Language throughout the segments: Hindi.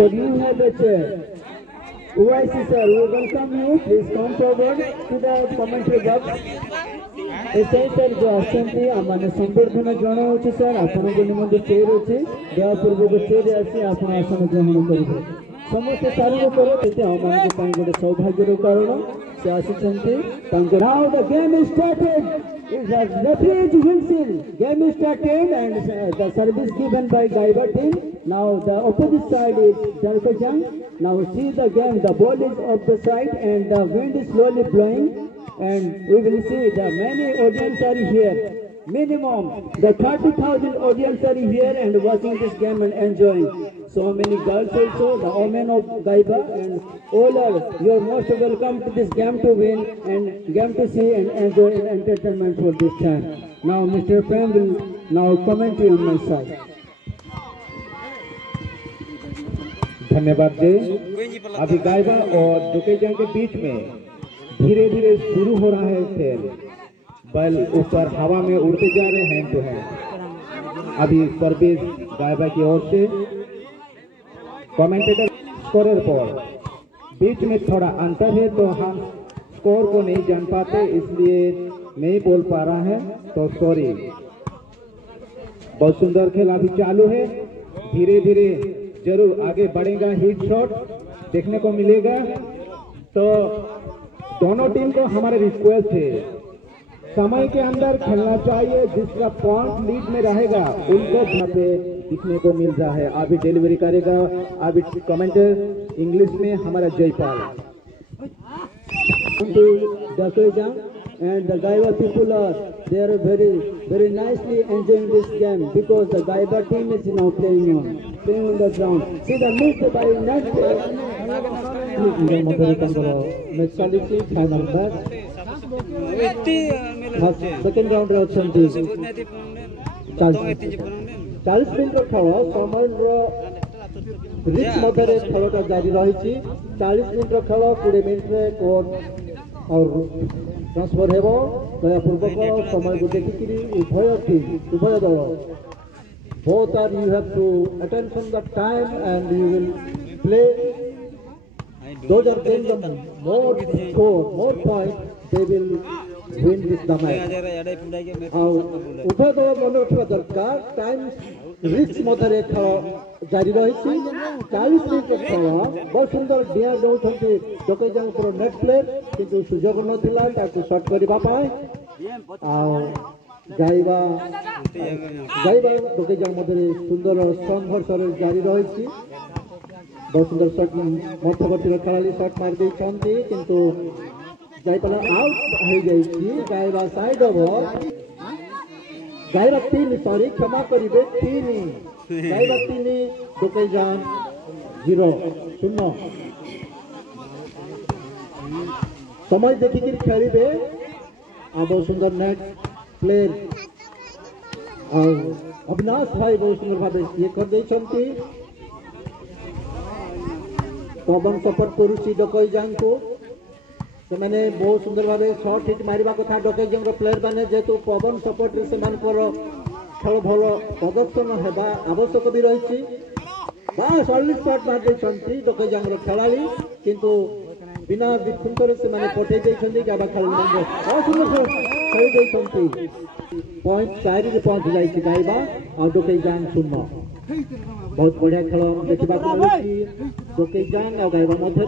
So you have the chair. OIC sir, we welcome you. Please come forward to the commentary box. SI sir जो आसंती आमाने संबर्धना जणाउछु सर आपनको निमंत्रण चेयर अछि दयापूर्वक चेयर आसी आपण आसन ग्रहण करिबे समस्त सारिक करो तेते आमानको ପାଇଁ ଗୋଟେ सौभाग्यर कारण से आसीछन्ती तांको now the game is started is a referee whistle game is started and the service given by Gaiba team now the opposite side is Jalkajang now see the game the ball is off the side and the wind is slowly blowing and we will see the many audience are here minimum the 30,000 audience are here and watching this game and enjoying so many girls also the women of Gaiba and all are you're most welcome to this game to win and game to see and enjoy and entertainment for this time now Mr. Prem will now comment on my side धन्यवाद जी अभी गायबा और दुकेजंग के बीच में धीरे धीरे शुरू हो रहा है खेल बल ऊपर हवा में उड़ते जा रहे हैं तो है अभी सर्विस गायबा की ओर से कमेंटेटर स्कोरर पर बीच में थोड़ा अंतर है तो हम स्कोर को नहीं जान पाते इसलिए नहीं बोल पा रहा है तो सॉरी बहुत सुंदर खेल अभी चालू है धीरे धीरे जरूर आगे बढ़ेगा हिट शॉट देखने को मिलेगा तो दोनों टीम को हमारे रिक्वेस्ट है समय के अंदर खेलना चाहिए जिसका पॉइंट लीड में रहेगा उनको पे दिखने को मिल रहा है अभी डिलीवरी करेगा अभी कमेंटर इंग्लिश में हमारा Jaipal and the Gaiba people are they are very nicely enjoying this game because the Gaiba team is now playing on the ground see the miss by net final match second round रे अछंती 40 मिनट खेल समय रिच मध्य खेलटा जारी रही 40 मिनट खेल 20 मिनट कोर्ट और ट्रांसफर हेबो दयापूर्वक समय को देखिकरी उभय टीम उभय दल both are you have to attention the time and you will play those are gain the more score more points they will win this match उभय दल मन रखा दरकार टाइम रिच मध्य खेल जारी रही 40 मिनट खेल बहुत सुंदर डिया दौरान डकैजंग नेट प्लेयर किंतु सुजोग नथिला ताकू शॉट करबा पाए गाइबा डकैजंग मध्य सुंदर संघर्ष जारी रही बहुत सुंदर शॉट मध्यवर्ती खेलाड़ी शॉट मार देछंती किंतु जाइपाला आउट हो जाइछि गाइबा साइड ओवर गाइबा 3 सॉरी क्षमा करिबे 3 गाइबा 3 डकैजंग 0 समय देखिक खेलिबे बहुत सुंदर नेट प्लेयर अविनाश भाई बहुत सुंदर भाव ये कर देछंती पवन सपोर्ट करुची डकैजंग को से मैंने बहुत सुंदर भाव शॉट हिट मारिबा कथा डकैजंग प्लेयर माने जेतु पवन सपोर्ट से मानकर खेल भल प्रदर्शन हेबा आवश्यक भी रही सॉलिड शॉट मार देछंती डकैजंग खेलाड़ी किंतु बिना विखुंतर से माने पठे देछंती गाबा खेलाड़ी बहुत सुंदर खेल देछंती पॉइंट 4 रे पहुंच जाई छी गाइबा और डकैजंग 0 बहुत बढ़िया खेल देखबा को मिलछि डकैजंग और गाइबा मध्य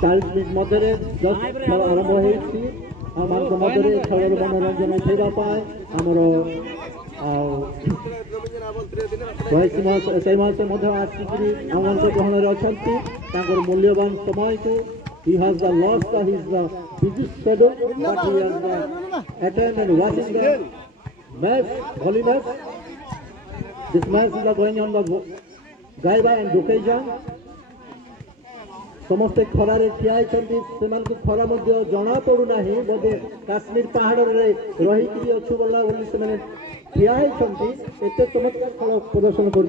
40 मिनट मध्य जस्ट खेल आरंभ होइछि हमार को मध्य खेल मनोरंजन हेबा पाए हमरो से मध्य आसिकरी हमन को ग्रहण रे अछंती तांकर मूल्यवान समय को he has the lost his busy schedule but he has attend and watching the match volley match this match is going on the Gaiba and Dukejang समस्ते खरार ठिया खरा जना पड़ूना बोधे काश्मीर पहाड़ रे रही अच्छु बोला ठिया चमत्कार खेल प्रदर्शन कर